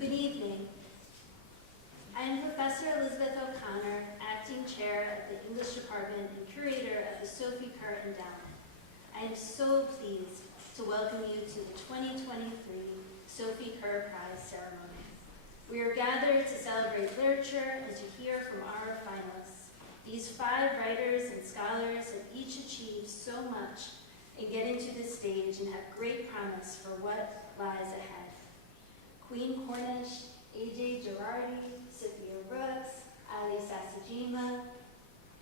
Good evening. I am Professor Elizabeth O'Connor, Acting Chair of the English Department and Curator of the Sophie Kerr Endowment. I am so pleased to welcome you to the 2023 Sophie Kerr Prize ceremony. We are gathered to celebrate literature and to hear from our finalists. These 5 writers and scholars have each achieved so much in getting to this stage and have great promise for what lies ahead. Queen Cornish, A.J. Girardi, Sophia Brooks, Ali Sasajima,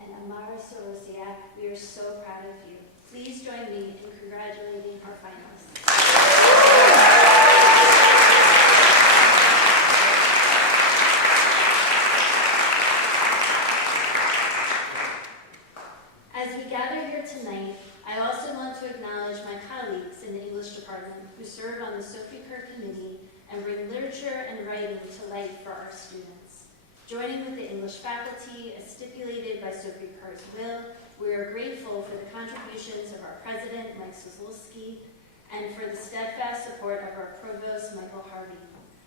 and Amara Sorosiak, we are so proud of you. Please join me in congratulating our finalists. As we gather here tonight, I also want to acknowledge my colleagues in the English department who serve on the Sophie Kerr Committee and bring literature and writing to life for our students. Joining with the English faculty, as stipulated by Sophie Kerr's will, we are grateful for the contributions of our president, Mike Sozulski, and for the steadfast support of our provost, Michael Harvey.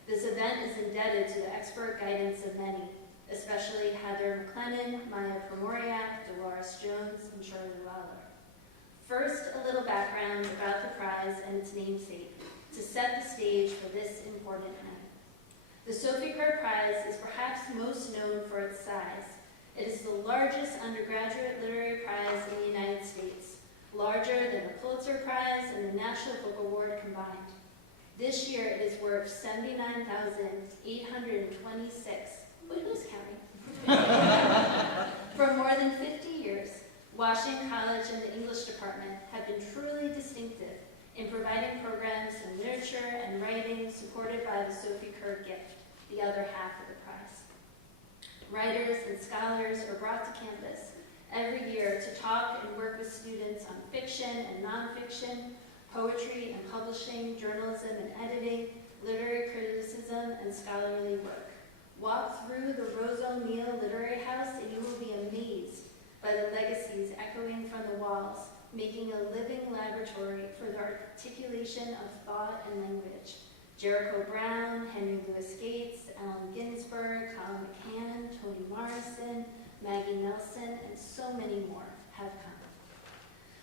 This event is indebted to the expert guidance of many, especially Heather McLennan, Maya Promoriak, Dolores Jones, and Shirley Lawler. First, a little background about the prize and its namesake, to set the stage for this important night. The Sophie Kerr Prize is perhaps most known for its size. It is the largest undergraduate literary prize in the United States, larger than the Pulitzer Prize and the National Book Award combined. This year it is worth $79,826. Wait, who's counting? For more than 50 years, Washington College and the English department have been truly distinctive in providing programs in literature and writing supported by the Sophie Kerr gift, the other half of the prize. Writers and scholars are brought to campus every year to talk and work with students on fiction and nonfiction, poetry and publishing, journalism and editing, literary criticism, and scholarly work. Walk through the Rose O'Neill Literary House and you will be amazed by the legacies echoing from the walls, making a living laboratory for the articulation of thought and language. Jericho Brown, Henry Louis Gates, Allen Ginsberg, Colin McCann, Toni Morrison, Maggie Nelson, and so many more have come.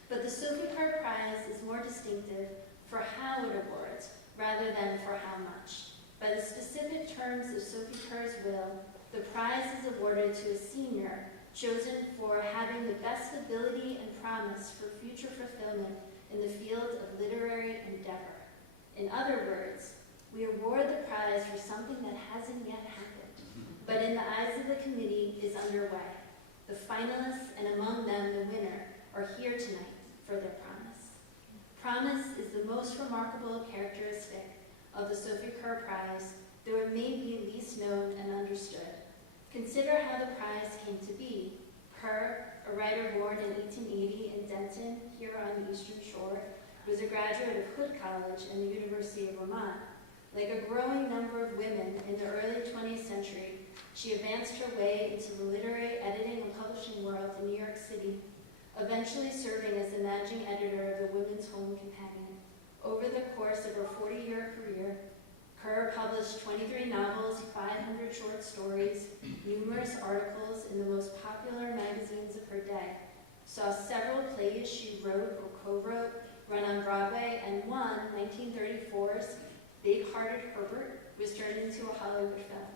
But the Sophie Kerr Prize is more distinctive for how it awards rather than for how much. By the specific terms of Sophie Kerr's will, the prize is awarded to a senior chosen for having the best ability and promise for future fulfillment in the field of literary endeavor. In other words, we award the prize for something that hasn't yet happened, but in the eyes of the committee is underway. The finalists, and among them the winner, are here tonight for their promise. Promise is the most remarkable characteristic of the Sophie Kerr Prize, though it may be least known and understood. Consider how the prize came to be. Kerr, a writer born in 1880 in Denton, here on the Eastern Shore, was a graduate of Hood College and the University of Vermont. Like a growing number of women in the early 20th century, she advanced her way into the literary editing and publishing world in New York City, eventually serving as the managing editor of the Women's Home Companion. Over the course of her 40-year career, Kerr published 23 novels, 500 short stories, numerous articles in the most popular magazines of her day, saw several plays she wrote or co-wrote run on Broadway, and one, 1934's Big-Hearted Herbert, was turned into a Hollywood film.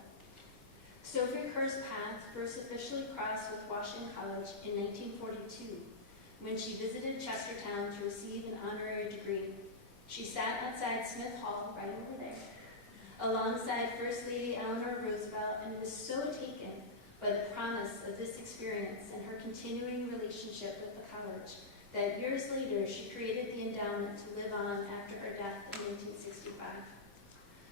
Sophie Kerr's path first officially crossed with Washington College in 1942, when she visited Chestertown to receive an honorary degree. She sat outside Smith Hall, right over there, alongside First Lady Eleanor Roosevelt, and was so taken by the promise of this experience and her continuing relationship with the college that years later she created the endowment to live on after her death in 1965.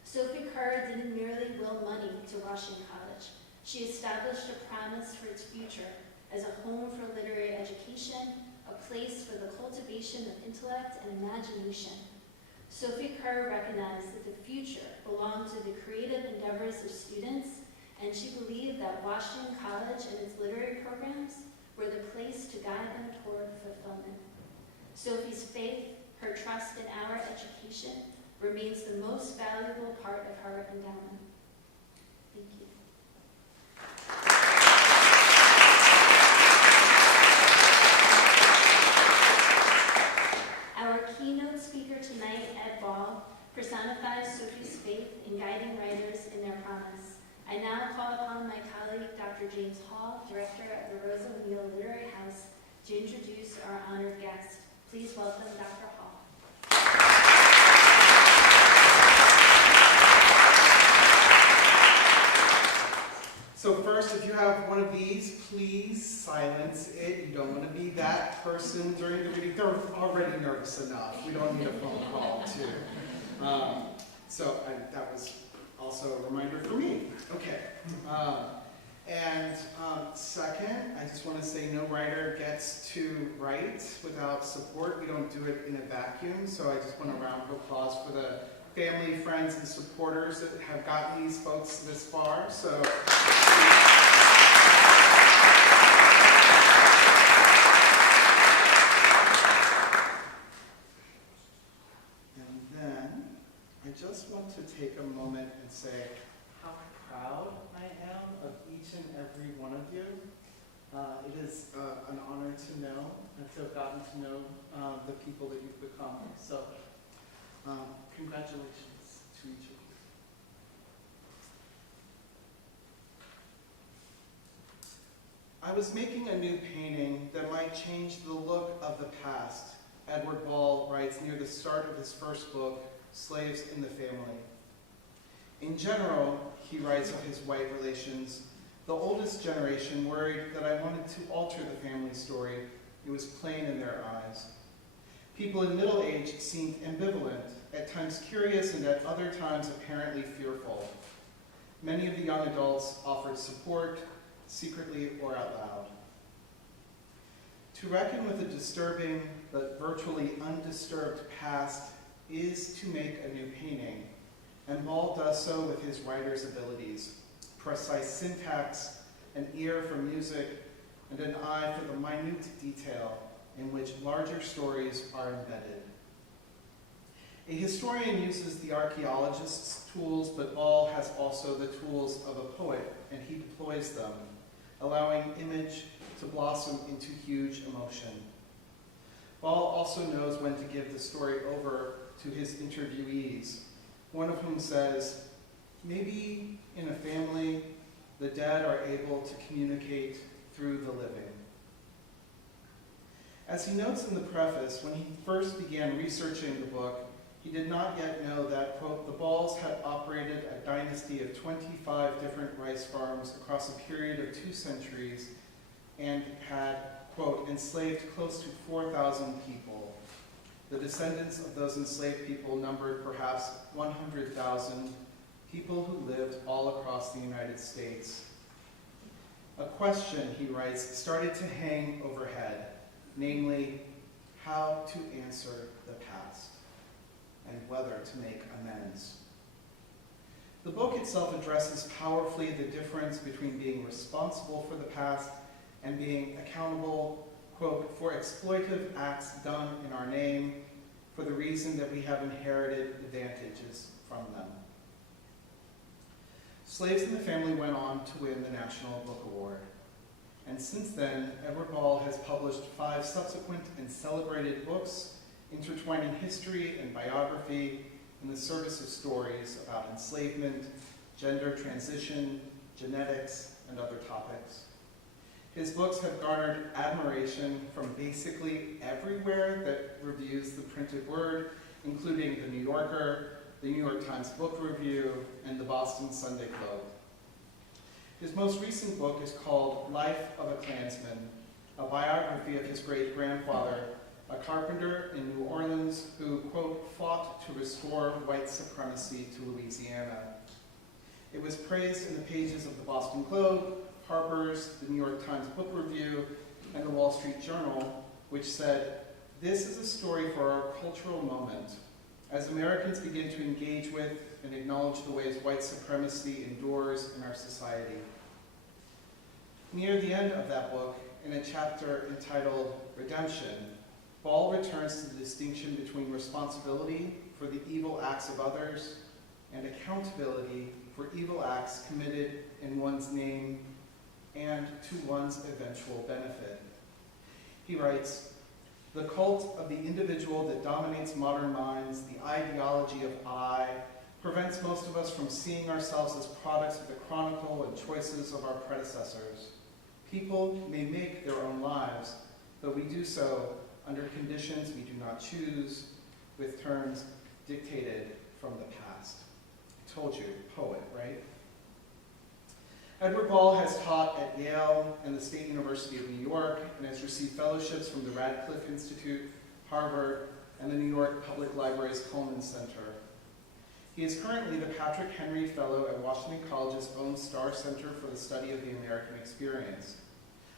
Sophie Kerr didn't merely will money to Washington College. She established a promise for its future as a home for literary education, a place for the cultivation of intellect and imagination. Sophie Kerr recognized that the future belonged to the creative endeavors of students, and she believed that Washington College and its literary programs were the place to guide them toward fulfillment. Sophie's faith, her trust in our education, remains the most valuable part of her endowment. Thank you. Our keynote speaker tonight, Ed Ball, personifies Sophie's faith in guiding writers in their promise. I now call upon my colleague, Dr. James Hall, Director of the Rosa O'Neill Literary House, to introduce our honored guest. Please welcome Dr. Hall. So first, if you have one of these, please silence it. You don't want to be that person during the meeting. They're already nervous enough. We don't need a phone call, too. That was also a reminder for me. Okay. Second, I just want to say no writer gets to write without support. We don't do it in a vacuum. So I just want a round of applause for the family, friends, and supporters that have gotten these folks this far. So, and then I just want to take a moment and say how proud I am of each and every one of you. It is an honor to know and to have gotten to know the people that you've become. So. Congratulations to each of you. I was making a new painting that might change the look of the past, Edward Ball writes near the start of his first book, Slaves in the Family. In general, he writes of his white relations, the oldest generation worried that I wanted to alter the family story. It was plain in their eyes. People in middle age seemed ambivalent, at times curious and at other times apparently fearful. Many of the young adults offered support, secretly or out loud. To reckon with a disturbing but virtually undisturbed past is to make a new painting, and Ball does so with his writer's abilities, precise syntax, an ear for music, and an eye for the minute detail in which larger stories are embedded. A historian uses the archaeologist's tools, but Ball has also the tools of a poet, and he deploys them, allowing image to blossom into huge emotion. Ball also knows when to give the story over to his interviewees, one of whom says, maybe in a family, the dead are able to communicate through the living. As he notes in the preface, when he first began researching the book, he did not yet know that, quote, the Balls had operated a dynasty of 25 different rice farms across a period of 2 centuries and had, quote, enslaved close to 4,000 people. The descendants of those enslaved people numbered perhaps 100,000 people who lived all across the United States. A question, he writes, started to hang overhead, namely, how to answer the past and whether to make amends. The book itself addresses powerfully the difference between being responsible for the past and being accountable, quote, for exploitive acts done in our name for the reason that we have inherited advantages from them. Slaves in the Family went on to win the National Book Award. And since then, Edward Ball has published 5 subsequent and celebrated books intertwining history and biography in the service of stories about enslavement, gender transition, genetics, and other topics. His books have garnered admiration from basically everywhere that reviews the printed word, including The New Yorker, the New York Times Book Review, and the Boston Sunday Globe. His most recent book is called Life of a Klansman, a biography of his great-grandfather, a carpenter in New Orleans who, quote, fought to restore white supremacy to Louisiana. It was praised in the pages of the Boston Globe, Harper's, the New York Times Book Review, and the Wall Street Journal, which said, this is a story for our cultural moment, as Americans begin to engage with and acknowledge the ways white supremacy endures in our society. Near the end of that book, in a chapter entitled Redemption, Ball returns to the distinction between responsibility for the evil acts of others and accountability for evil acts committed in one's name and to one's eventual benefit. He writes, "The cult of the individual that dominates modern minds, the ideology of I, prevents most of us from seeing ourselves as products of the chronicle and choices of our predecessors. People may make their own lives, but we do so under conditions we do not choose, with terms dictated from the past." I told you, poet, right? Edward Ball has taught at Yale and the State University of New York and has received fellowships from the Radcliffe Institute, Harvard, and the New York Public Library's Cullman Center. He is currently the Patrick Henry Fellow at Washington College's own Starr Center for the Study of the American Experience.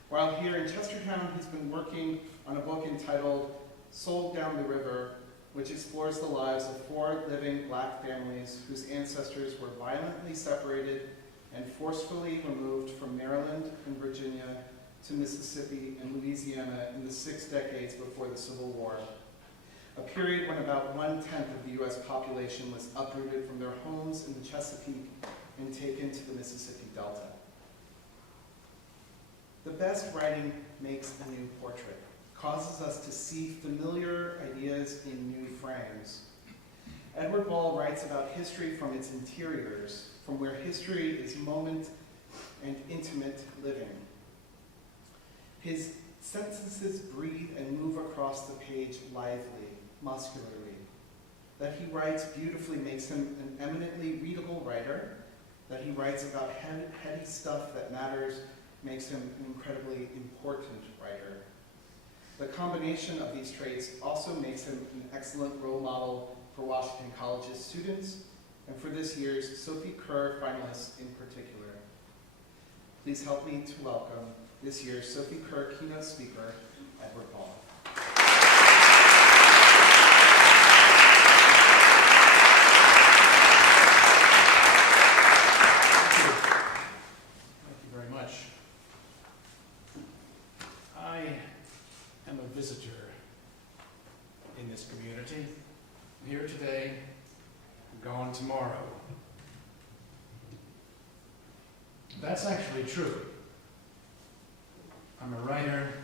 While here in Chestertown, he's been working on a book entitled Sold Down the River, which explores the lives of 4 living Black families whose ancestors were violently separated and forcefully removed from Maryland and Virginia to Mississippi and Louisiana in the 6 decades before the Civil War, a period when about 1/10 of the U.S. population was uprooted from their homes in the Chesapeake and taken to the Mississippi Delta. The best writing makes a new portrait, causes us to see familiar ideas in new frames. Edward Ball writes about history from its interiors, from where history is moment and intimate living. His sentences breathe and move across the page lively, muscularly. That he writes beautifully makes him an eminently readable writer. That he writes about heady stuff that matters makes him an incredibly important writer. The combination of these traits also makes him an excellent role model for Washington College's students, and for this year's Sophie Kerr finalists in particular. Please help me to welcome this year's Sophie Kerr keynote speaker, Edward Ball. Thank you very much. I am a visitor in this community. I'm here today, I'm gone tomorrow. That's actually true. I'm a writer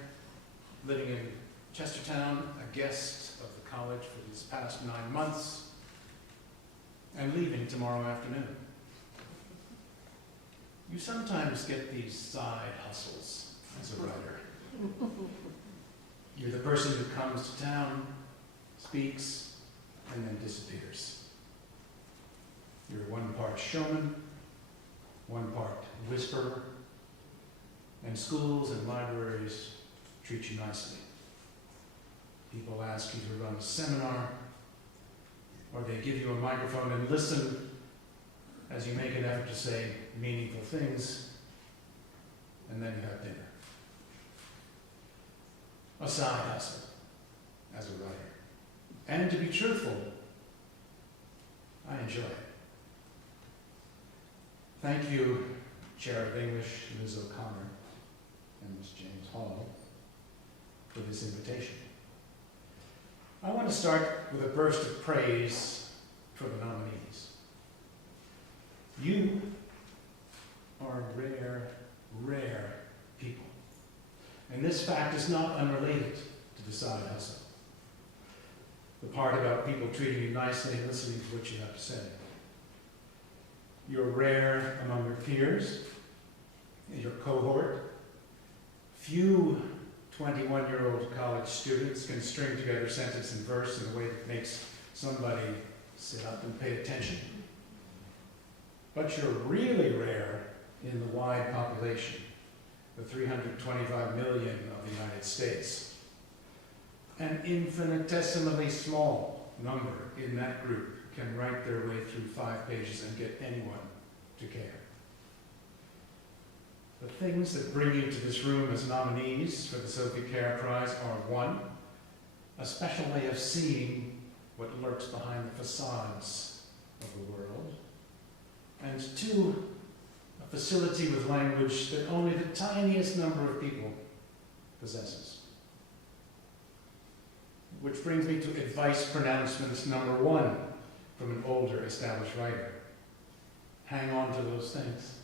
living in Chestertown, a guest of the college for these past 9 months, and leaving tomorrow afternoon. You sometimes get these side hustles as a writer. You're the person who comes to town, speaks, and then disappears. You're 1 part showman, 1 part whisperer, and schools and libraries treat you nicely. People ask you to run a seminar, or they give you a microphone and listen as you make an effort to say meaningful things, and then you have dinner. A side hustle as a writer. And to be truthful, I enjoy it. Thank you, Chair of English, Ms. O'Connor, and Ms. James Hall, for this invitation. I want to start with a burst of praise for the nominees. You are rare people. And this fact is not unrelated to the side hustle. The part about people treating you nicely and listening to what you have to say. You're rare among your peers, in your cohort. Few 21-year-old college students can string together sentence and verse in a way that makes somebody sit up and pay attention. But you're really rare in the wide population, the 325 million of the United States. An infinitesimally small number in that group can write their way through 5 pages and get anyone to care. The things that bring you to this room as nominees for the Sophie Kerr Prize are 1, a special way of seeing what lurks behind the facades of the world, and 2, a facility with language that only the tiniest number of people possesses. Which brings me to advice pronouncement number 1 from an older, established writer. Hang on to those things.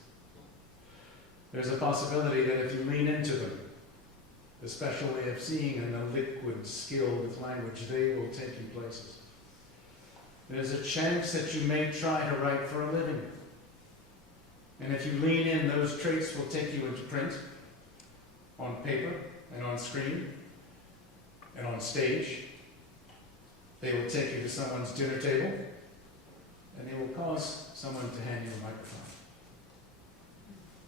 There's a possibility that if you lean into them, the special way of seeing and the liquid skill with language, they will take you places. There's a chance that you may try to write for a living. And if you lean in, those traits will take you into print, on paper, and on screen, and on stage. They will take you to someone's dinner table, and they will cause someone to hand you a microphone.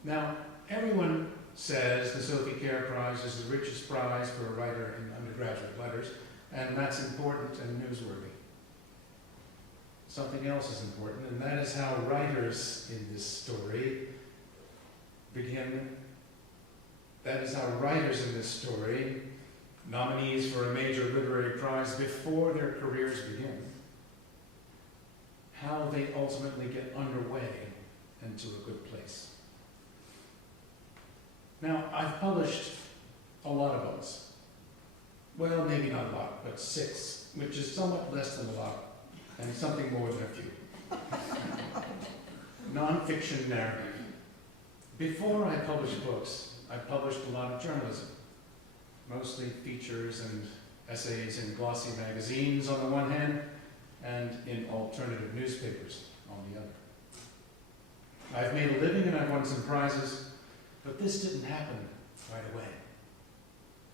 Now, everyone says the Sophie Kerr Prize is the richest prize for a writer in undergraduate letters, and that's important and newsworthy. Something else is important, and that is how writers in this story begin. That is how writers in this story, nominees for a major literary prize before their careers begin, how they ultimately get underway and to a good place. Now, I've published a lot of books. Well, maybe not a lot, but 6, which is somewhat less than a lot, and something more than a few. Non-fiction narrative. Before I published books, I published a lot of journalism, mostly features and essays in glossy magazines on the one hand, and in alternative newspapers on the other. I've made a living and I've won some prizes, but this didn't happen right away.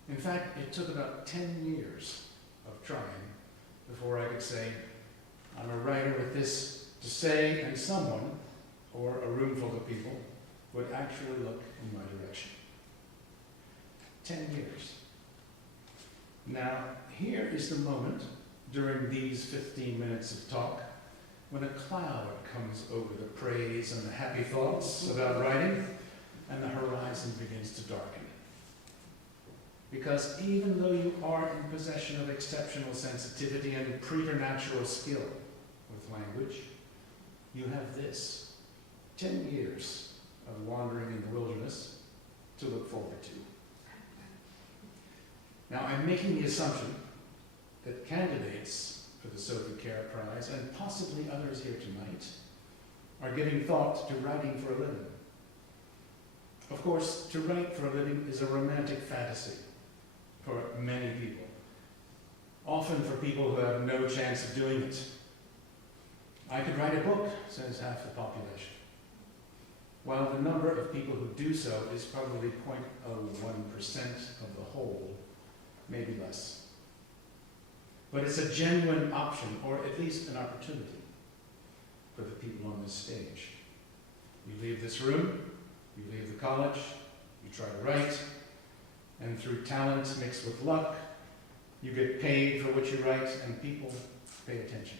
In fact, it took about 10 years of trying before I could say, I'm a writer with this to say, and someone, or a room full of people, would actually look in my direction. 10 years. Now, here is the moment during these 15 minutes of talk when a cloud comes over the praise and the happy thoughts about writing, and the horizon begins to darken. Because even though you are in possession of exceptional sensitivity and preternatural skill with language, you have this, 10 years of wandering in the wilderness to look forward to. Now, I'm making the assumption that candidates for the Sophie Kerr Prize, and possibly others here tonight, are giving thought to writing for a living. Of course, to write for a living is a romantic fantasy for many people, often for people who have no chance of doing it. I could write a book, says half the population, while the number of people who do so is probably 0.01% of the whole, maybe less. But it's a genuine option, or at least an opportunity, for the people on this stage. You leave this room, you leave the college, you try to write, and through talent mixed with luck, you get paid for what you write, and people pay attention.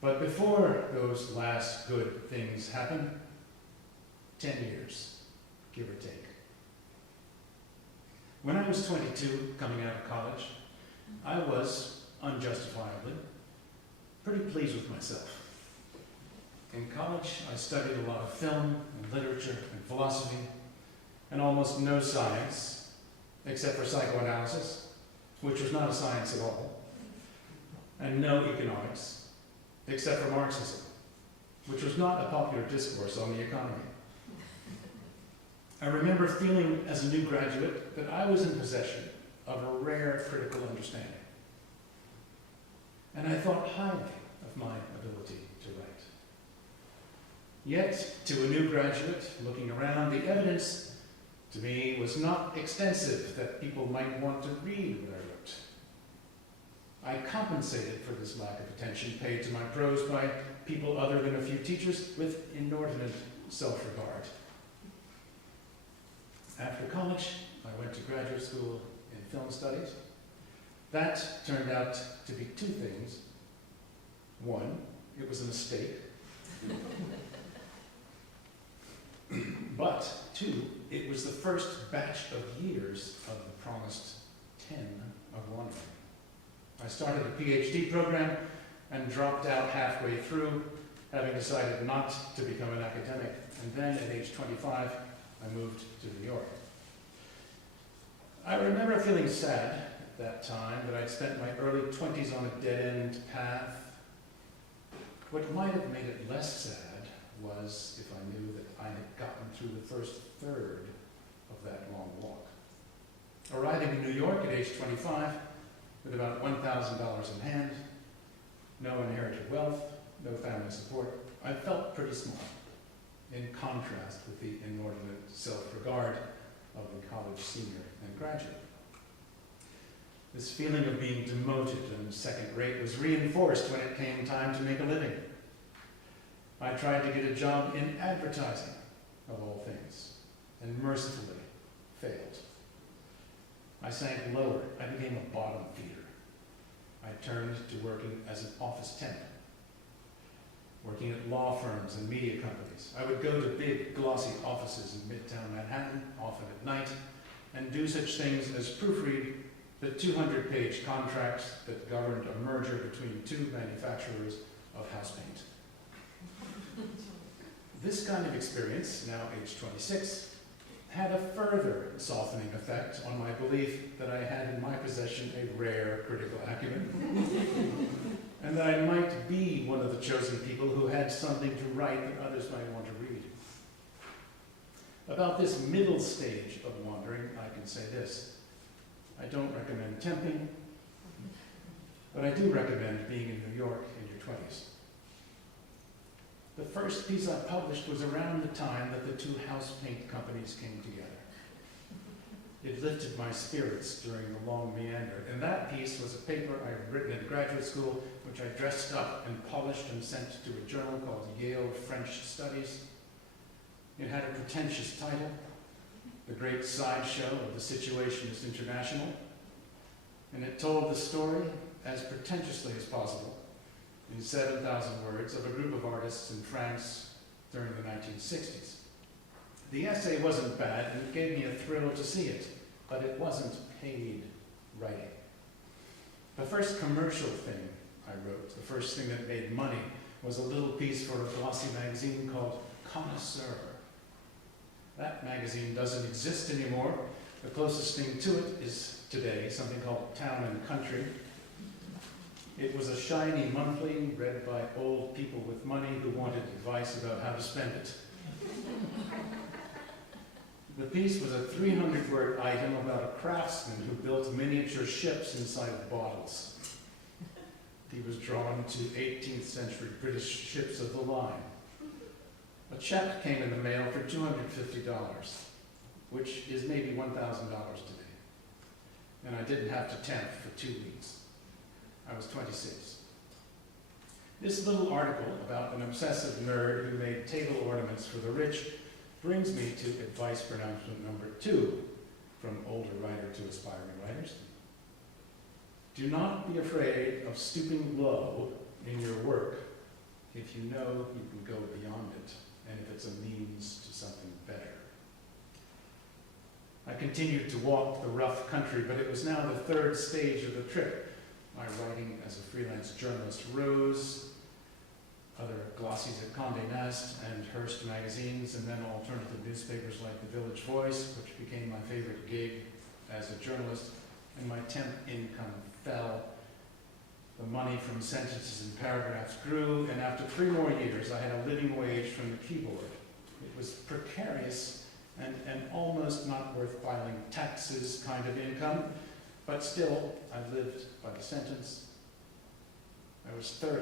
But before those last good things happen, 10 years, give or take. When I was 22, coming out of college, I was, unjustifiably, pretty pleased with myself. In college, I studied a lot of film and literature and philosophy, and almost no science, except for psychoanalysis, which was not a science at all, and no economics, except for Marxism, which was not a popular discourse on the economy. I remember feeling as a new graduate that I was in possession of a rare critical understanding. And I thought highly of my ability to write. Yet, to a new graduate looking around, the evidence to me was not extensive that people might want to read what I wrote. I compensated for this lack of attention paid to my prose by people other than a few teachers with inordinate self-regard. After college, I went to graduate school in film studies. That turned out to be 2 things. 1, it was a mistake. But 2, it was the first batch of years of the promised 10 of wandering. I started a PhD program and dropped out halfway through, having decided not to become an academic. And then at age 25, I moved to New York. I remember feeling sad at that time that I'd spent my early 20s on a dead-end path, What might have made it less sad was if I knew that I had gotten through the first third of that long walk. Arriving in New York at age 25, with about $1,000 in hand, no inherited wealth, no family support, I felt pretty small, in contrast with the inordinate self-regard of the college senior and graduate. This feeling of being demoted and second-rate was reinforced when it came time to make a living. I tried to get a job in advertising, of all things, and mercifully failed. I sank lower. I became a bottom feeder. I turned to working as an office temp, working at law firms and media companies. I would go to big, glossy offices in Midtown Manhattan, often at night, and do such things as proofread the 200-page contract that governed a merger between two manufacturers of house paint. This kind of experience, now age 26, had a further softening effect on my belief that I had in my possession a rare critical acumen, and that I might be one of the chosen people who had something to write that others might want to read. About this middle stage of wandering, I can say this. I don't recommend temping, but I do recommend being in New York in your 20s. The first piece I published was around the time that the two house paint companies came together. It lifted my spirits during the long meander, and that piece was a paper I had written in graduate school, which I dressed up and polished and sent to a journal called Yale French Studies. It had a pretentious title, The Great Sideshow of the Situationist International, and it told the story as pretentiously as possible in 7,000 words of a group of artists in France during the 1960s. The essay wasn't bad, and it gave me a thrill to see it, but it wasn't paid writing. The first commercial thing I wrote, the first thing that made money, was a little piece for a glossy magazine called Connoisseur. That magazine doesn't exist anymore. The closest thing to it is today something called Town and Country. It was a shiny monthly read by old people with money who wanted advice about how to spend it. The piece was a 300-word item about a craftsman who built miniature ships inside of bottles. He was drawn to 18th century British ships of the line. A check came in the mail for $250, which is maybe $1,000 today. And I didn't have to temp for 2 weeks. I was 26. This little article about an obsessive nerd who made table ornaments for the rich brings me to advice pronouncement number 2 from older writer to aspiring writers. Do not be afraid of stooping low in your work if you know you can go beyond it and if it's a means to something better. I continued to walk the rough country, but it was now the third stage of the trip. My writing as a freelance journalist rose, other glossies at Condé Nast and Hearst magazines, and then alternative newspapers like The Village Voice, which became my favorite gig as a journalist, and my temp income fell. The money from sentences and paragraphs grew, and after 3 more years, I had a living wage from the keyboard. It was precarious and an almost not worth filing taxes kind of income, but still, I lived by the sentence. I was 30,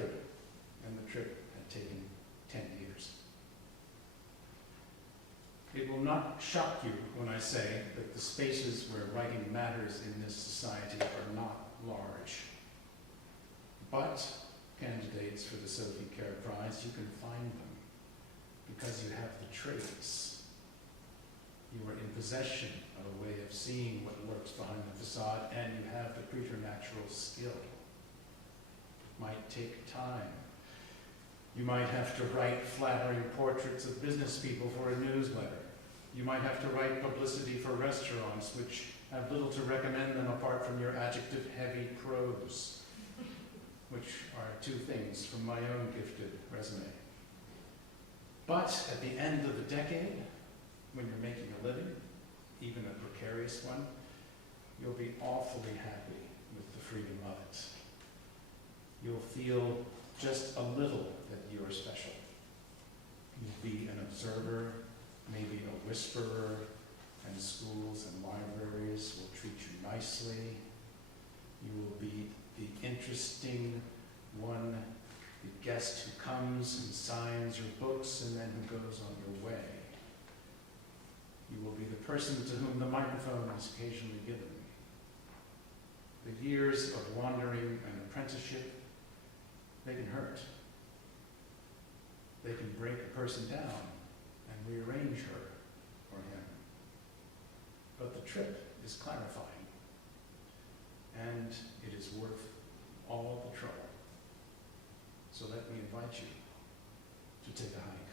and the trip had taken 10 years. It will not shock you when I say that the spaces where writing matters in this society are not large. But candidates for the Sophie Kerr Prize, you can find them because you have the traits. You are in possession of a way of seeing what lurks behind the facade, and you have the preternatural skill. It might take time. You might have to write flattering portraits of business people for a newsletter. You might have to write publicity for restaurants, which have little to recommend them apart from your adjective-heavy prose, which are 2 things from my own gifted resume. But at the end of the decade, when you're making a living, even a precarious one, you'll be awfully happy with the freedom of it. You'll feel just a little that you are special. You'll be an observer, maybe a whisperer, and schools and libraries will treat you nicely. You will be the interesting one, the guest who comes and signs your books and then who goes on your way. You will be the person to whom the microphone is occasionally given. The years of wandering and apprenticeship, they can hurt. They can break a person down and rearrange her or him. But the trip is clarifying, and it is worth all the trouble. So let me invite you to take a hike.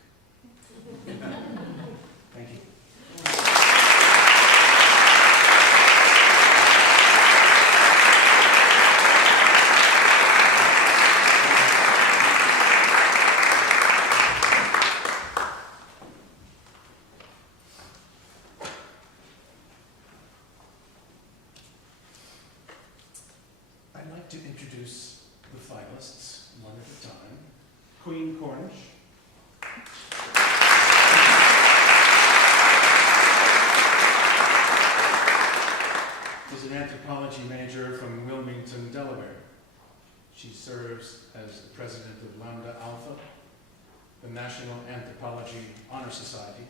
Thank you. I'd like to introduce the finalists one at a time. Queen Cornish. Is an anthropology major from Wilmington, Delaware. She serves as the president of Lambda Alpha, the National Anthropology Honor Society,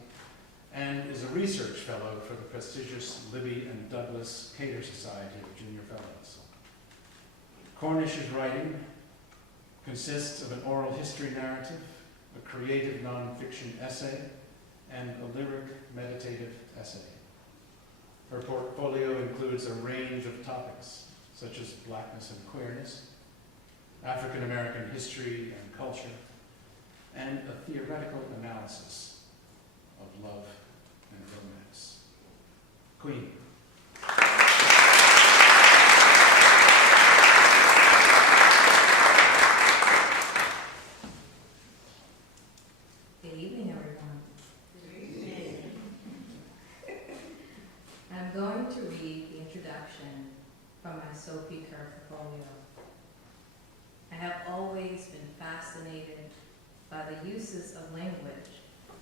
and is a research fellow for the prestigious Libby and Douglas Cater Society of Junior Fellows. Cornish's writing consists of an oral history narrative, a creative nonfiction essay, and a lyric meditative essay. Her portfolio includes a range of topics, such as blackness and queerness, African American history and culture, and a theoretical analysis of love and romance. Queen. Good evening, everyone. Good evening. I'm going to read the introduction from my Sophie Kerr portfolio. I have always been fascinated by the uses of language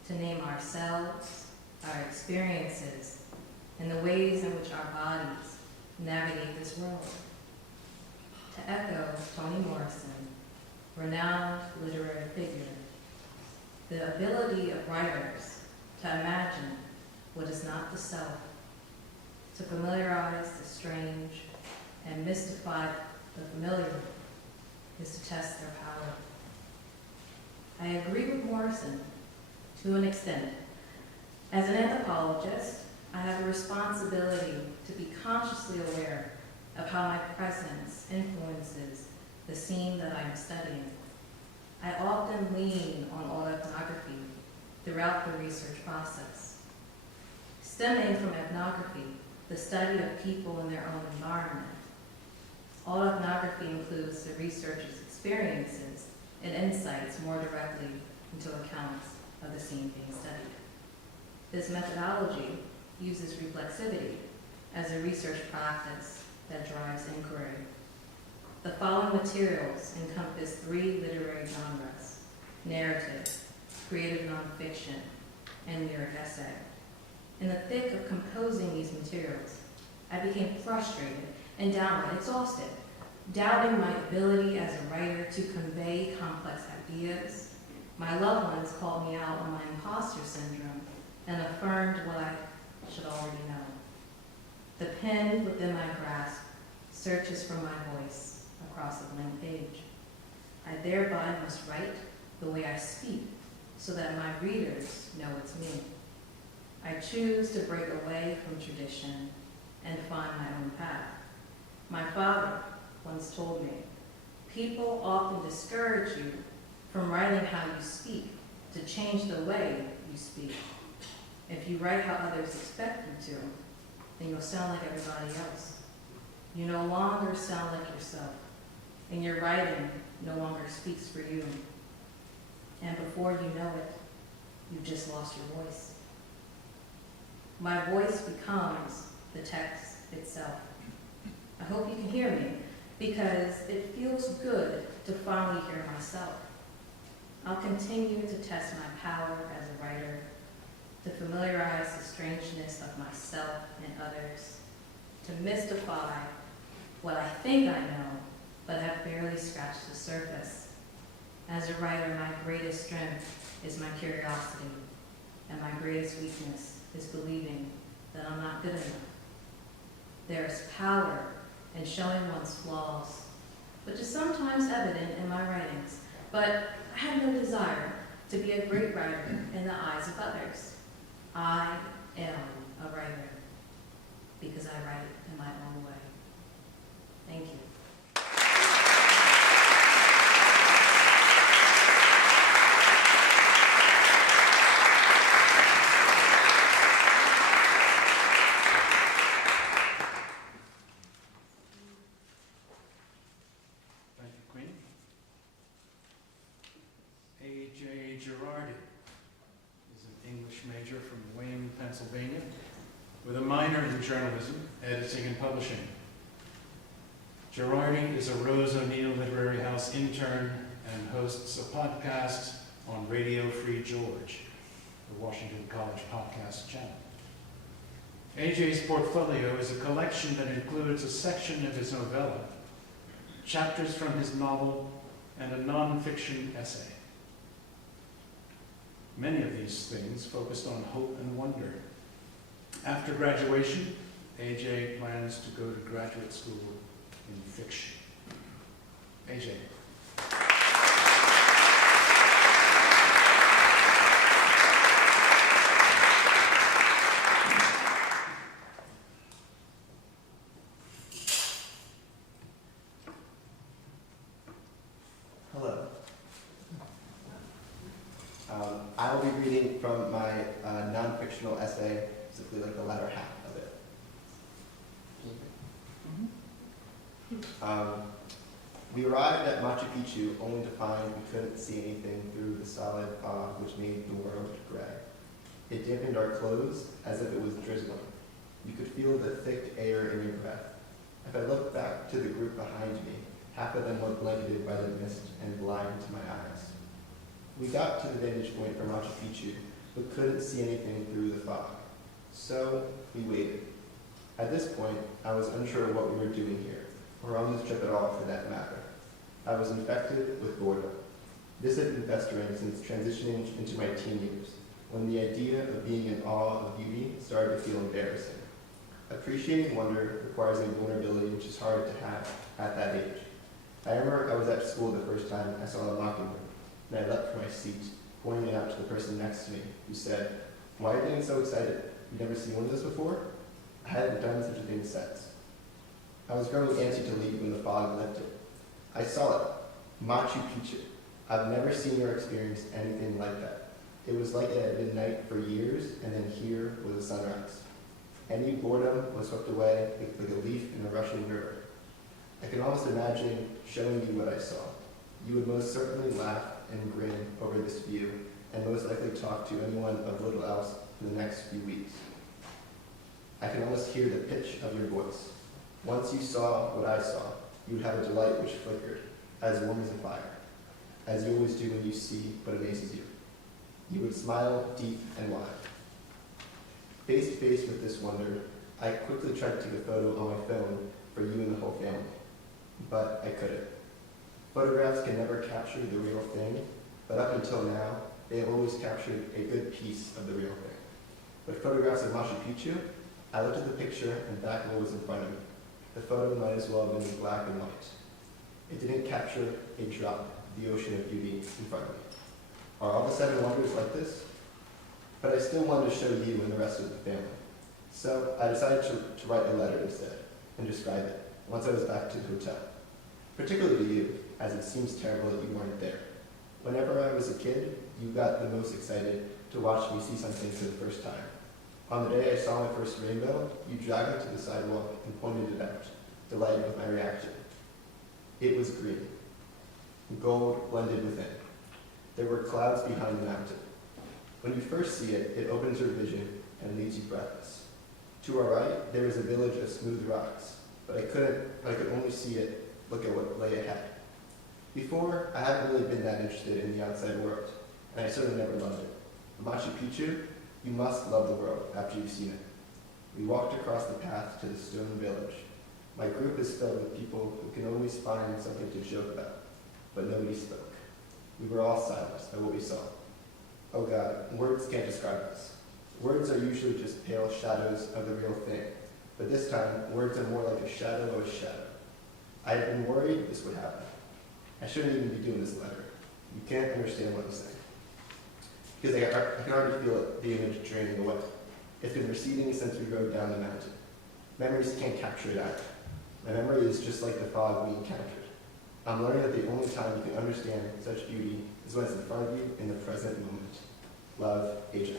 to name ourselves, our experiences, and the ways in which our bodies navigate this world. To echo Toni Morrison, renowned literary figure, the ability of writers to imagine what is not the self, to familiarize the strange and mystify the familiar, is to test their power. I agree with Morrison to an extent. As an anthropologist, I have a responsibility to be consciously aware of how my presence influences the scene that I am studying. I often lean on autoethnography throughout the research process. Stemming from ethnography, the study of people in their own environment, autoethnography includes the researcher's experiences and insights more directly into accounts of the scene being studied. This methodology uses reflexivity as a research practice that drives inquiry. The following materials encompass 3 literary genres: narrative, creative nonfiction, and lyric essay. In the thick of composing these materials, I became frustrated and downright exhausted, doubting my ability as a writer to convey complex ideas. My loved ones called me out on my imposter syndrome and affirmed what I should already know. The pen within my grasp searches for my voice across a blank page. I thereby must write the way I speak so that my readers know it's me. I choose to break away from tradition and find my own path. My father once told me, people often discourage you from writing how you speak to change the way you speak. If you write how others expect you to, then you'll sound like everybody else. You no longer sound like yourself, and your writing no longer speaks for you. And before you know it, you've just lost your voice. My voice becomes the text itself. I hope you can hear me. because it feels good to finally hear myself. I'll continue to test my power as a writer, to familiarize the strangeness of myself and others, to mystify what I think I know, but have barely scratched the surface. As a writer, my greatest strength is my curiosity, and my greatest weakness is believing that I'm not good enough. There is power in showing one's flaws, which is sometimes evident in my writings, but I have no desire to be a great writer in the eyes of others. I am a writer because I write in my own way. Thank you. Thank you, Queen. A.J. Girardi is an English major from Wayne, Pennsylvania, with a minor in journalism, editing, and publishing. Girardi is a Rose O'Neill Literary House intern and hosts a podcast on Radio Free George, the Washington College podcast channel. AJ's portfolio is a collection that includes a section of his novella, chapters from his novel, and a nonfiction essay. Many of these things focused on hope and wonder. After graduation, AJ plans to go to graduate school in fiction. AJ. Hello. I will be reading from my non-fictional essay, specifically like the latter half of it. We arrived at Machu Picchu only to find we couldn't see anything through the solid fog which made the world gray. It dampened our clothes as if it was drizzling. You could feel the thick air in your breath. If I looked back to the group behind me, half of them were blanketed by the mist and blind to my eyes. We got to the vantage point for Machu Picchu, but couldn't see anything through the fog. So we waited. At this point, I was unsure what we were doing here, or on this trip at all for that matter. I was infected with boredom. This had been festering since transitioning into my teen years, when the idea of being in awe of beauty started to feel embarrassing. Appreciating wonder requires a vulnerability which is hard to have at that age. I remember I was at school the first time I saw a mockingbird, and I leapt from my seat, pointing it out to the person next to me, who said, "Why are you getting so excited? You've never seen one of those before?" I hadn't done such a thing since. I was growing antsy to leave when the fog lifted. I saw it, Machu Picchu. I've never seen or experienced anything like that. It was like it had been night for years, and then here was a sunrise. Any boredom was swept away like a leaf in a rushing river. I can almost imagine showing you what I saw. You would most certainly laugh and grin over this view, and most likely talk to anyone of little else for the next few weeks. I can almost hear the pitch of your voice. Once you saw what I saw, you would have a delight which flickered, as warm as a fire, as you always do when you see what amazes you. You would smile deep and wide. Face to face with this wonder, I quickly tried to take a photo on my phone for you and the whole family, but I couldn't. Photographs can never capture the real thing, but up until now, they have always captured a good piece of the real thing. With photographs of Machu Picchu, I looked at the picture and back what was in front of me. The photo might as well have been black and white. It didn't capture a drop of the ocean of beauty in front of me. Are all the 7 wonders like this? But I still wanted to show you and the rest of the family. So I decided to write a letter instead and describe it once I was back to the hotel. Particularly to you, as it seems terrible that you weren't there. Whenever I was a kid, you got the most excited to watch me see something for the first time. On the day I saw my first rainbow, you dragged me to the sidewalk and pointed it out, delighted with my reaction. It was green. Gold blended within. There were clouds behind the mountain. When you first see it, it opens your vision and leaves you breathless. To our right, there is a village of smooth rocks, but I could only see it look at what lay ahead. Before, I hadn't really been that interested in the outside world, and I certainly never loved it. But Machu Picchu, you must love the world after you've seen it. We walked across the path to the stone village. My group is filled with people who can always find something to joke about, but nobody spoke. We were all silenced by what we saw. Oh God, words can't describe us. Words are usually just pale shadows of the real thing, but this time, words are more like a shadow of a shadow. I had been worried this would happen. I shouldn't even be doing this letter. You can't understand what I'm saying. Because I can already feel it, the image draining away. It's been receding since we rode down the mountain. Memories can't capture it either. My memory is just like the fog we encountered. I'm learning that the only time you can understand such beauty is when it's in front of you in the present moment. Love, AJ.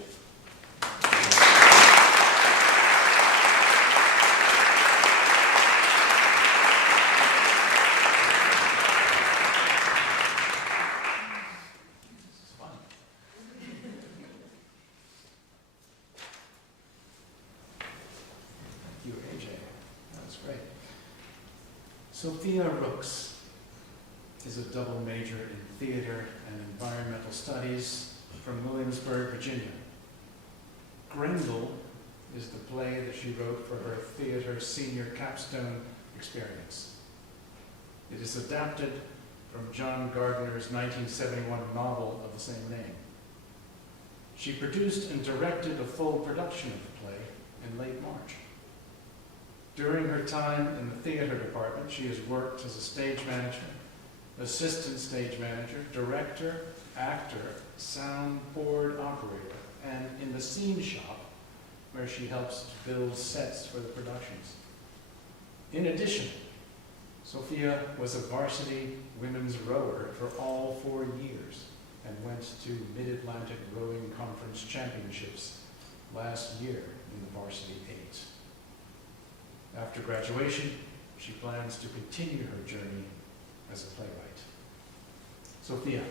You, AJ. That was great. Sophia Rooks is a double major in theater and environmental studies from Williamsburg, Virginia. Grendel is the play that she wrote for her theater senior capstone experience. It is adapted from John Gardner's 1971 novel of the same name. She produced and directed a full production of the play in late March. During her time in the theater department, she has worked as a stage manager, assistant stage manager, director, actor, soundboard operator, and in the scene shop, where she helps to build sets for the productions. In addition, Sophia was a varsity women's rower for all 4 years and went to Mid-Atlantic Rowing Conference Championships last year in the varsity 8. After graduation, she plans to continue her journey as a playwright. Sophia.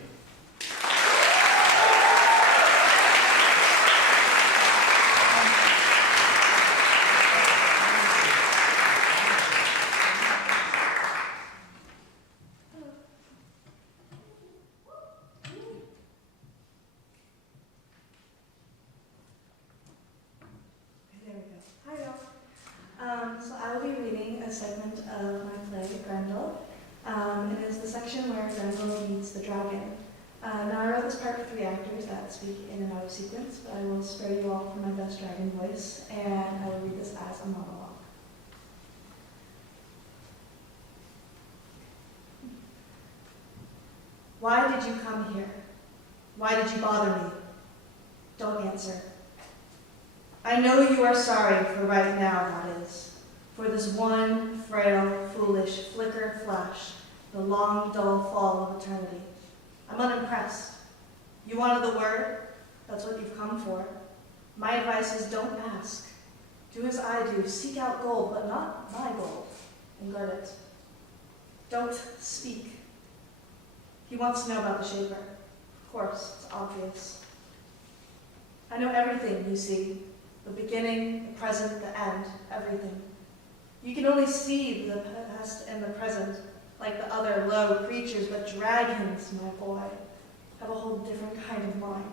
So I will be reading a segment of my play, Grendel. It is the section where Grendel meets the dragon. Now I wrote this part for 3 actors that speak in and out of sequence, but I will spare you all for my best dragon voice, and I will read this as a monologue. Why did you come here? Why did you bother me? Don't answer. I know you are sorry for right now, that is. For this one frail, foolish flicker flash, the long, dull fall of eternity. I'm unimpressed. You wanted the word? That's what you've come for. My advice is don't ask. Do as I do, seek out gold, but not my gold, and guard it. Don't speak. He wants to know about the shaper. Of course, it's obvious. I know everything, you see. The beginning, the present, the end, everything. You can only see the past and the present, like the other low creatures, but dragons, my boy, have a whole different kind of mind.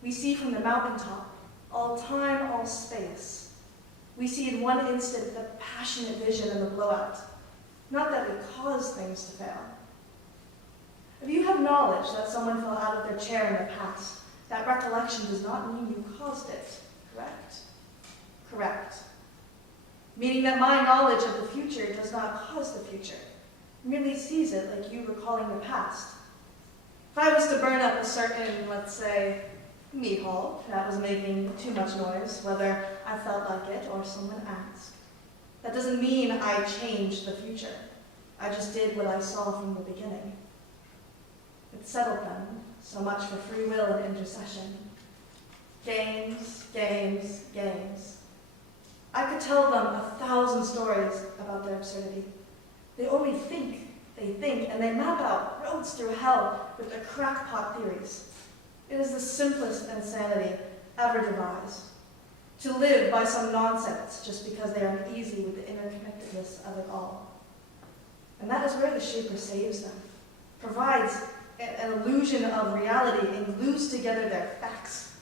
We see from the mountaintop, all time, all space. We see in one instant the passionate vision and the blowout. Not that we cause things to fail. If you have knowledge that someone fell out of their chair in the past, that recollection does not mean you caused it, correct? Correct. Meaning that my knowledge of the future does not cause the future, merely sees it like you recalling the past. If I was to burn up a certain, let's say, meat hall that was making too much noise, whether I felt like it or someone asked, that doesn't mean I changed the future. I just did what I saw from the beginning. It settled them, so much for free will and intercession. Games, games, games. I could tell them 1,000 stories about their absurdity. They only think, and they map out roads through hell with their crackpot theories. It is the simplest insanity ever devised. To live by some nonsense just because they are uneasy with the interconnectedness of it all. And that is where the Shaper saves them, provides an illusion of reality and glues together their facts.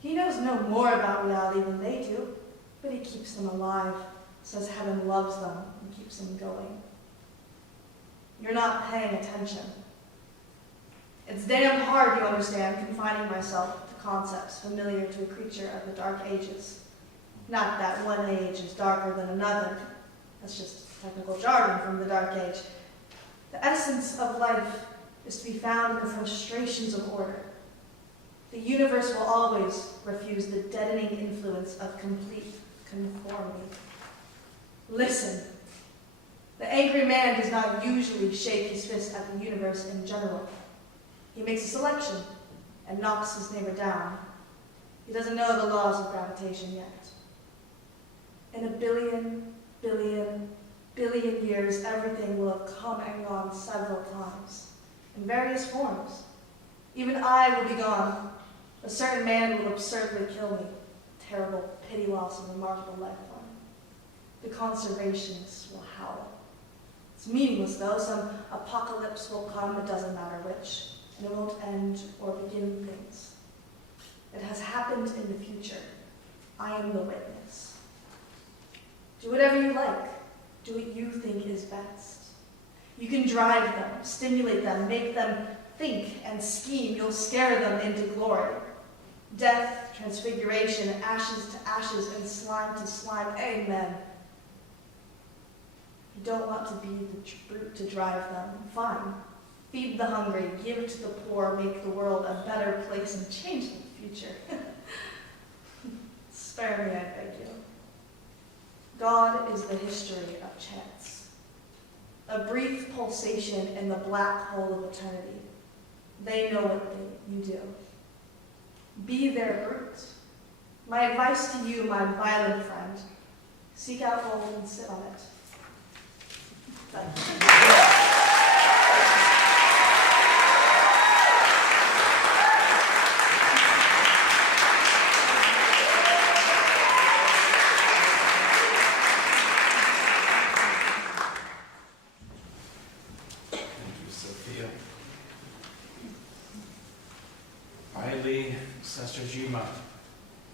He knows no more about reality than they do, but he keeps them alive, says heaven loves them and keeps them going. You're not paying attention. It's damn hard, you understand, confining myself to concepts familiar to a creature of the Dark Ages. Not that one age is darker than another. That's just technical jargon from the Dark Age. The essence of life is to be found in the frustrations of order. The universe will always refuse the deadening influence of complete conformity. Listen. The angry man does not usually shake his fist at the universe in general. He makes a selection and knocks his neighbor down. He doesn't know the laws of gravitation yet. In a billion years, everything will have come and gone several times, in various forms. Even I will be gone. A certain man will absurdly kill me. Terrible pity loss of remarkable lifeline. The conservationists will howl. It's meaningless, though. Some apocalypse will come, it doesn't matter which, and it won't end or begin things. It has happened in the future. I am the witness. Do whatever you like. Do what you think is best. You can drive them, stimulate them, make them think and scheme. You'll scare them into glory. Death, transfiguration, ashes to ashes, and slime to slime. Amen. You don't want to be the brute to drive them. Fine. Feed the hungry, give to the poor, make the world a better place, and change the future. Spare me, I beg you. God is the history of chance. A brief pulsation in the black hole of eternity. They know what you do. Be their brute. My advice to you, my violent friend, seek out gold and sit on it. Thank you.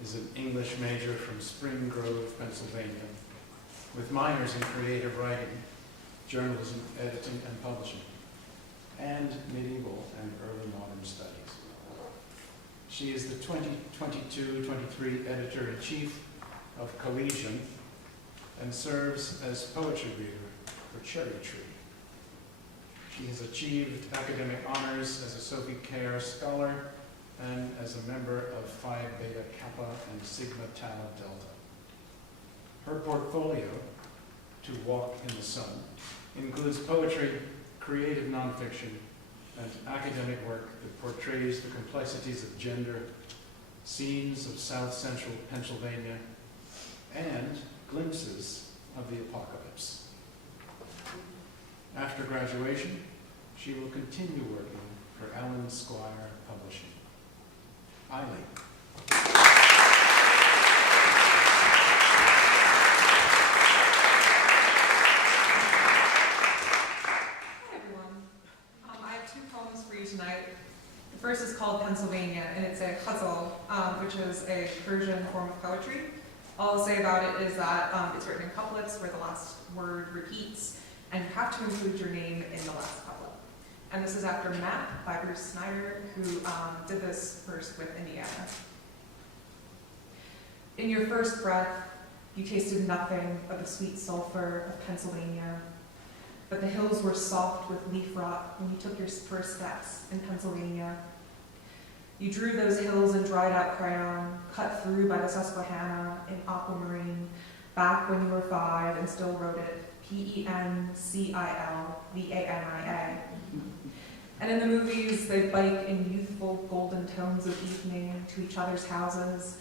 Is an English major from Spring Grove, Pennsylvania, with minors in creative writing, journalism, editing, and publishing, and medieval and early modern studies. She is the 2022-23 editor-in-chief of Collegian and serves as poetry reader for Cherry Tree. She has achieved academic honors as a Sophie Kerr Scholar and as a member of Phi Beta Kappa and Sigma Tau Delta. Her portfolio, To Walk in the Sun, includes poetry, creative nonfiction, and academic work that portrays the complexities of gender, scenes of South Central Pennsylvania, and glimpses of the apocalypse. After graduation, she will continue working for Allen Squire Publishing. Eileen. Hi everyone. I have two poems for you tonight. The first is called Pennsylvania, and it's a ghazal, which is a Persian form of poetry. All I'll say about it is that it's written in couplets where the last word repeats, and you have to include your name in the last couplet. And this is after Map by Bruce Snyder, who did this first with Indiana. In your first breath, you tasted nothing but the sweet sulfur of Pennsylvania. But the hills were soft with leaf rot when you took your first steps in Pennsylvania. You drew those hills in dried out crayon, cut through by the Susquehanna in aquamarine, back when you were 5 and still wrote it Pencilvania. And in the movies, they bike in youthful golden tones of evening to each other's houses,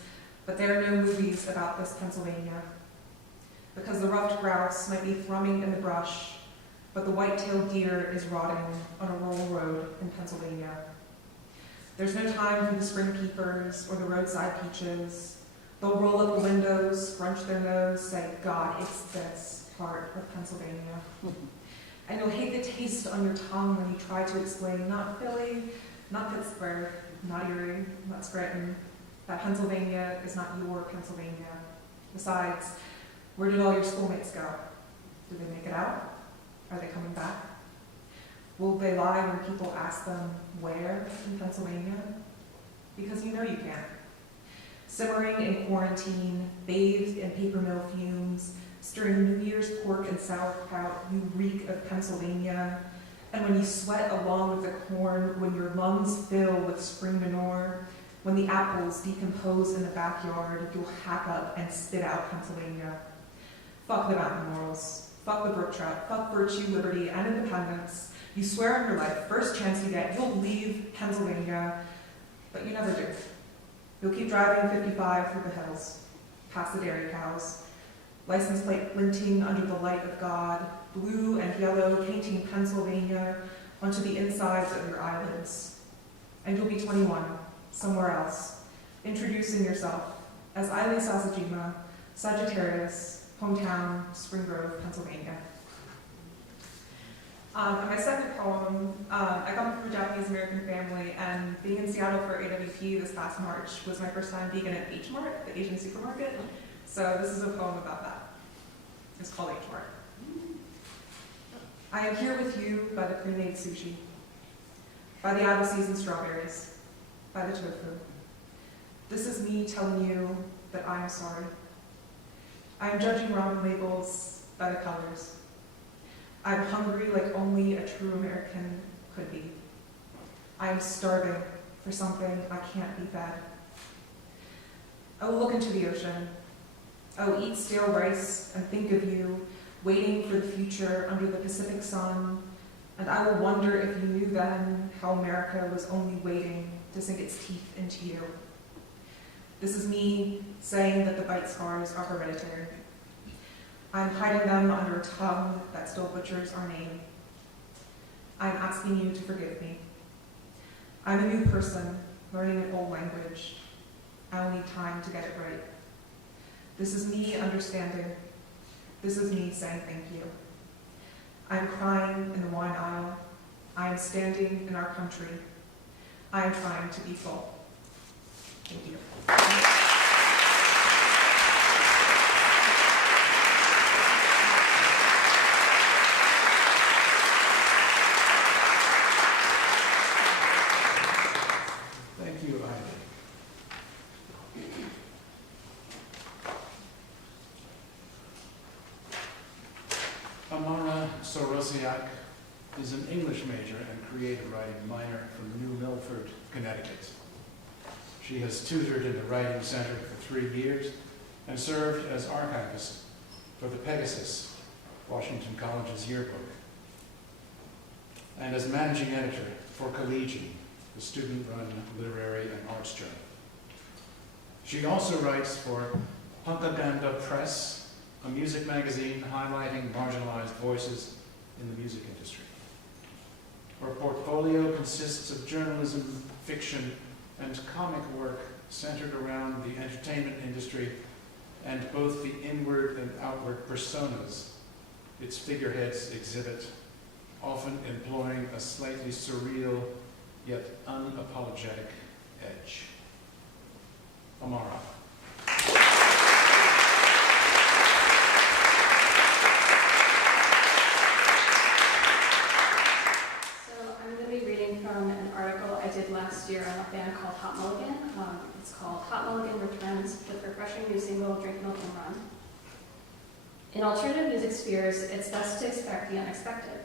but there are no movies about this Pennsylvania. Because the ruffed grouse might be thrumming in the brush, but the white-tailed deer is rotting on a rural road in Pennsylvania. There's no time for the spring peepers or the roadside peaches. They'll roll up the windows, scrunch their nose, say, God, it's this part of Pennsylvania. And you'll hate the taste on your tongue when you try to explain not Philly, not Pittsburgh, not Erie, not Scranton, that Pennsylvania is not your Pennsylvania. Besides, where did all your schoolmates go? Did they make it out? Are they coming back? Will they lie when people ask them where in Pennsylvania? Because you know you can't. Simmering in quarantine, bathed in paper mill fumes, stirring New Year's pork and sauerkraut, you reek of Pennsylvania. And when you sweat along with the corn, when your lungs fill with spring manure, when the apples decompose in the backyard, you'll hack up and spit out Pennsylvania. Fuck the mountain morals. Fuck the brook trout. Fuck virtue, liberty, and independence. You swear on your life, first chance you get, you'll leave Pennsylvania, but you never do. You'll keep driving 55 through the hills, past the dairy cows, license plate glinting under the light of God, blue and yellow painting Pennsylvania onto the insides of your eyelids. And you'll be 21, somewhere else, introducing yourself as Ailey Sasajima, Sagittarius, hometown, Spring Grove, Pennsylvania. And my second poem, I come from a Japanese-American family, and being in Seattle for AWP this past March was my first time vegan at H Mart, the Asian supermarket. So this is a poem about that. It's called H Mart. I am here with you by the pre-made sushi, by the out-of-season strawberries, by the tofu. This is me telling you that I am sorry. I am judging ramen labels by the colors. I'm hungry like only a true American could be. I am starving for something I can't be fed. I will look into the ocean. I will eat stale rice and think of you, waiting for the future under the Pacific sun, and I will wonder if you knew then how America was only waiting to sink its teeth into you. This is me saying that the bite scars are hereditary. I'm hiding them under a tongue that still butchers our name. I'm asking you to forgive me. I'm a new person, learning an old language. I will need time to get it right. This is me understanding. This is me saying thank you. I'm crying in the wine aisle. I am standing in our country. I am trying to be full. Thank you. Thank you, Ivy. Amara Sorosiak is an English major and creative writing minor from New Milford, Connecticut. She has tutored in the Writing Center for 3 years and served as archivist for the Pegasus, Washington College's yearbook, and as managing editor for Collegian, the student-run literary and arts journal. She also writes for Punkaganda Press, a music magazine highlighting marginalized voices in the music industry. Her portfolio consists of journalism, fiction, and comic work centered around the entertainment industry and both the inward and outward personas its figureheads exhibit, often employing a slightly surreal yet unapologetic edge. Amara. I did last year on a band called Hot Mulligan. It's called Hot Mulligan Returns with refreshing new single Drink Milk and Run. In alternative music spheres, it's best to expect the unexpected.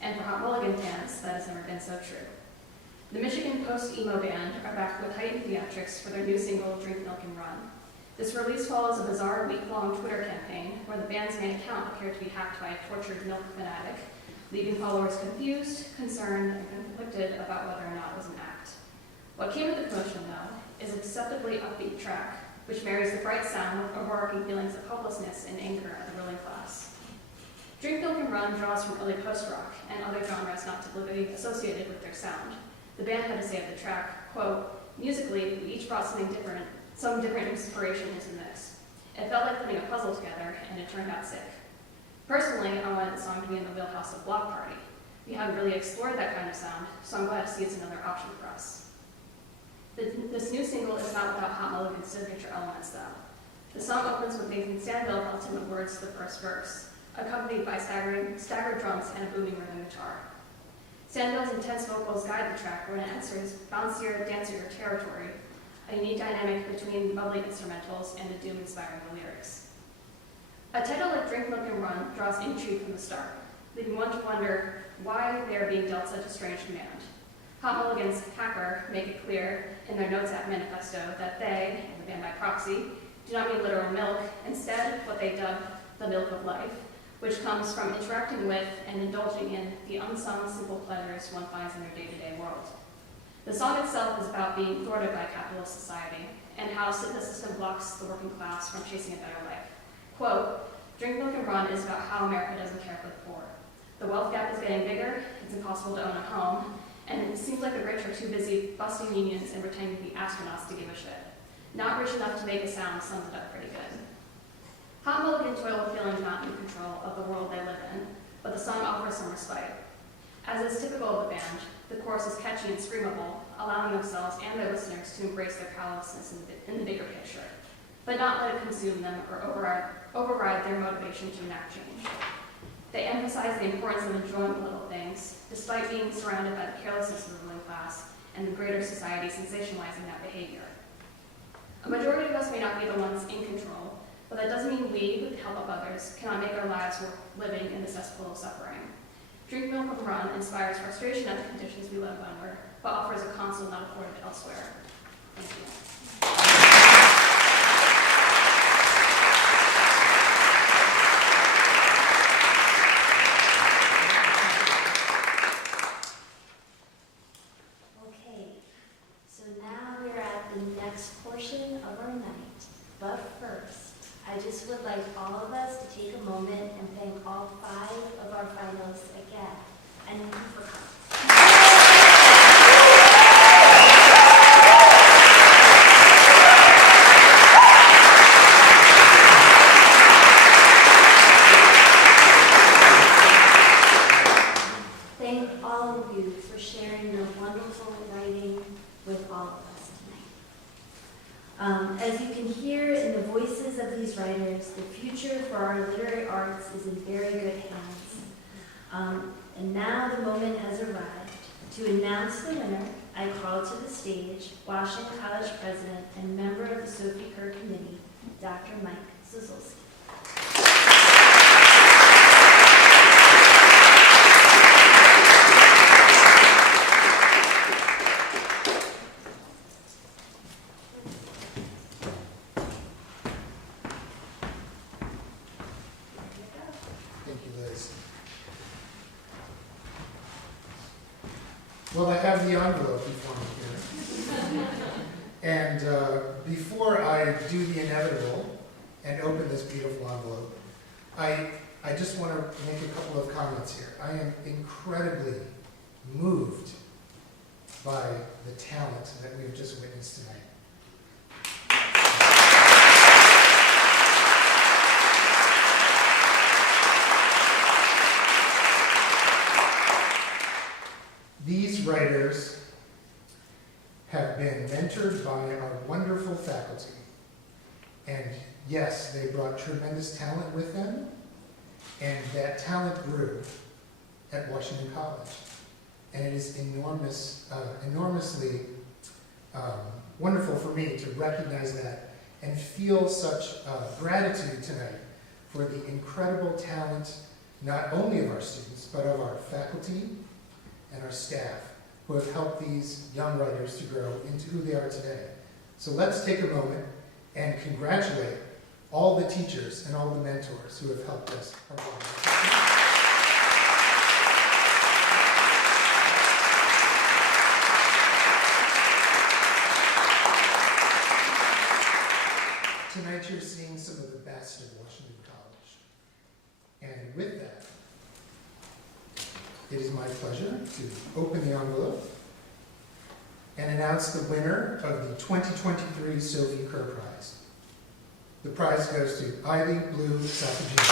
And for Hot Mulligan fans, that has never been so true. The Michigan post-emo band are back with heightened theatrics for their new single Drink Milk and Run. This release follows a bizarre week-long Twitter campaign where the band's main account appeared to be hacked by a tortured milk fanatic, leaving followers confused, concerned, and conflicted about whether or not it was an act. What came with the promotion, though, is a deceptively upbeat track, which marries the bright sound with overarching feelings of hopelessness and anger at the ruling class. Drink Milk and Run draws from early post-rock and other genres not typically associated with their sound. The band had to say of the track, quote, "Musically, we each brought some different inspiration into the mix. It felt like putting a puzzle together, and it turned out sick. Personally, I wanted the song to be in the wheelhouse of Block Party. We haven't really explored that kind of sound, so I'm glad to see it's another option for us. This new single is not without Hot Mulligan's signature elements, though. The song opens with Nathan Sandville belting the words to the first verse, accompanied by staggered drums and a booming rhythm guitar. Sandville's intense vocals guide the track when it enters bouncier, dancier territory, a unique dynamic between bubbly instrumentals and the doom-inspiring lyrics. A title like Drink, Milk, and Run draws intrigue from the start, leaving one to wonder why they are being dealt such a strange command. Hot Mulligan's Hacker make it clear in their Notes app manifesto that they, and the band by proxy, do not mean literal milk, instead what they dub the milk of life, which comes from interacting with and indulging in the unsung simple pleasures one finds in their day-to-day world. The song itself is about being thwarted by capitalist society and how the system blocks the working class from chasing a better life. Quote, Drink, Milk, and Run is about how America doesn't care for the poor. The wealth gap is getting bigger, it's impossible to own a home, and it seems like the rich are too busy busting unions and pretending to be astronauts to give a shit. Not rich enough to make a sound sums it up pretty good. Hot Mulligan toil with feeling not in control of the world they live in, but the song offers some respite. As is typical of the band, the chorus is catchy and screamable, allowing themselves and their listeners to embrace their powerlessness in the bigger picture, but not let it consume them or override their motivation to enact change. They emphasize the importance of enjoying the little things, despite being surrounded by the carelessness of the ruling class and the greater society sensationalizing that behavior. A majority of us may not be the ones in control, but that doesn't mean we, with the help of others, cannot make our lives worth living in the cesspool of suffering. Drink, Milk, and Run inspires frustration at the conditions we live under, but offers a console not afforded elsewhere. Thank you. But first, I just would like all of us to take a moment and thank all 5 of our finalists again. And thank you for coming. Thank all of you for sharing your wonderful writing with all of us. As you can hear in the voices of these writers, the future for our literary arts is in very good hands. And now the moment has arrived. To announce the winner, I call to the stage Washington College President and member of the Sophie Kerr Committee, Dr. Mike Zazulski. Well, I have the envelope before me here. And before I do the inevitable and open this beautiful envelope, I just want to make a couple of comments here. I am incredibly moved by the talent that we've just witnessed tonight. These writers have been mentored by our wonderful faculty. And yes, they brought tremendous talent with them, and that talent grew at Washington College. And it is enormously wonderful for me to recognize that and feel such gratitude tonight for the incredible talent, not only of our students, but of our faculty and our staff who have helped these young writers to grow into who they are today. So let's take a moment and congratulate all the teachers and all the mentors who have helped us along. Tonight you're seeing some of the best of Washington College. And with that, it is my pleasure to open the envelope and announce the winner of the 2023 Sophie Kerr Prize. The prize goes to Ivy Blue Sacagini.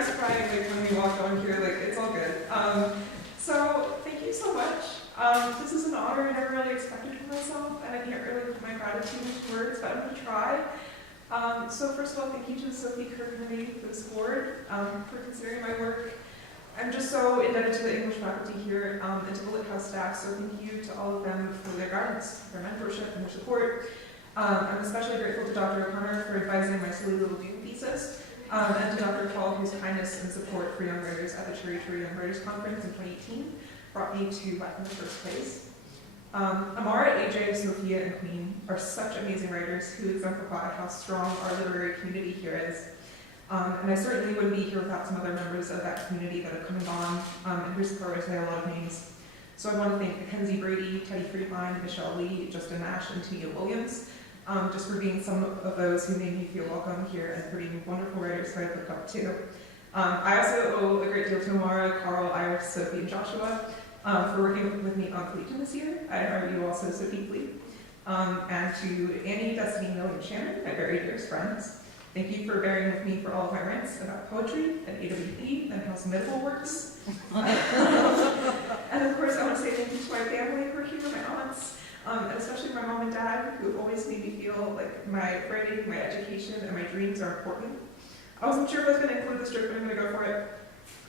was crying like when we walked on here, like it's all good. So thank you so much. This is an honor I never really expected for myself, and I can't really put my gratitude into words, but I'm gonna try. So first of all, thank you to the Sophie Kerr Committee for this award, for considering my work. I'm just so indebted to the English faculty here and to the Lit House staff, so thank you to all of them for their guidance, their mentorship, and their support. I'm especially grateful to Dr. O'Connor for advising my silly little Dune thesis, and to Dr. Paul, whose kindness and support for young writers at the Cherry Tree Young Writers Conference in 2018 brought me to life in the first place. Amara, AJ, Sophia, and Queen are such amazing writers who exemplify how strong our literary community here is. And I certainly wouldn't be here without some other members of that community that have come and gone, and here's the part where I say a lot of names. So I want to thank Mackenzie Brady, Teddy Friedline, Michelle Lee, Justin Nash, and Tia Williams, just for being some of those who made me feel welcome here and for being wonderful writers who I look up to. I also owe a great deal to Amara, Carl, Iris, Sophie, and Joshua for working with me on Collegian this year. I admire you also so deeply. And to Annie, Destiny, Millie, and Shannon, my very dearest friends. Thank you for bearing with me for all of my rants about poetry and AWP and how Smithville works. And of course, I want to say thank you to my family who are here, my aunts, and especially my mom and dad, who have always made me feel like my writing, my education, and my dreams are important. I wasn't sure if I was going to include this joke, but I'm going to go for it.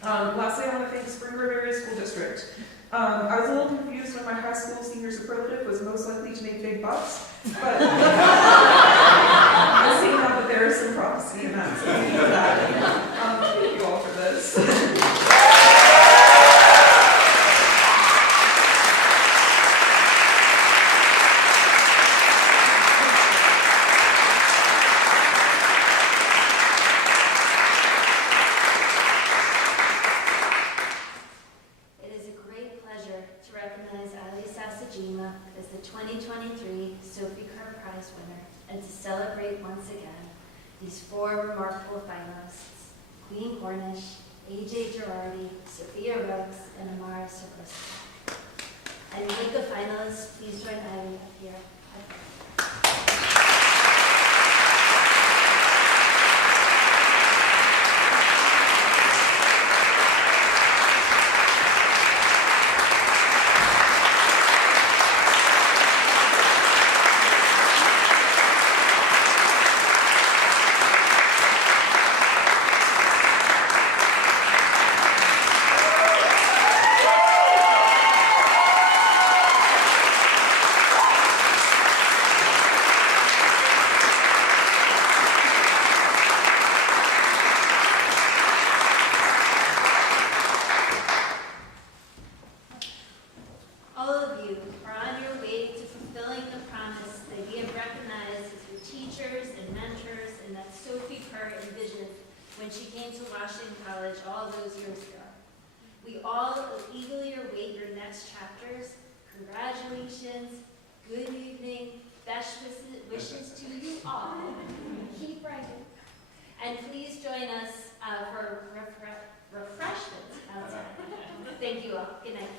Lastly, I want to thank the Spring Grove Area School District. I was a little confused when my high school senior superlative was most likely to make big bucks, but I see now that there is some prophecy in that, so thank you for that. Thank you all for this. As the 2023 Sophie Kerr Prize winner, and to celebrate once again these four remarkable finalists: Queen Cornish, AJ Girardi, Sophia Rooks, and Amara Soroska. And with the finalists, please join Ivy up here. When she came to Washington College all those years ago. We all eagerly await your next chapters. Congratulations, good evening, best wishes to you all. Keep writing. And please join us for refreshments outside. Thank you all. Good night.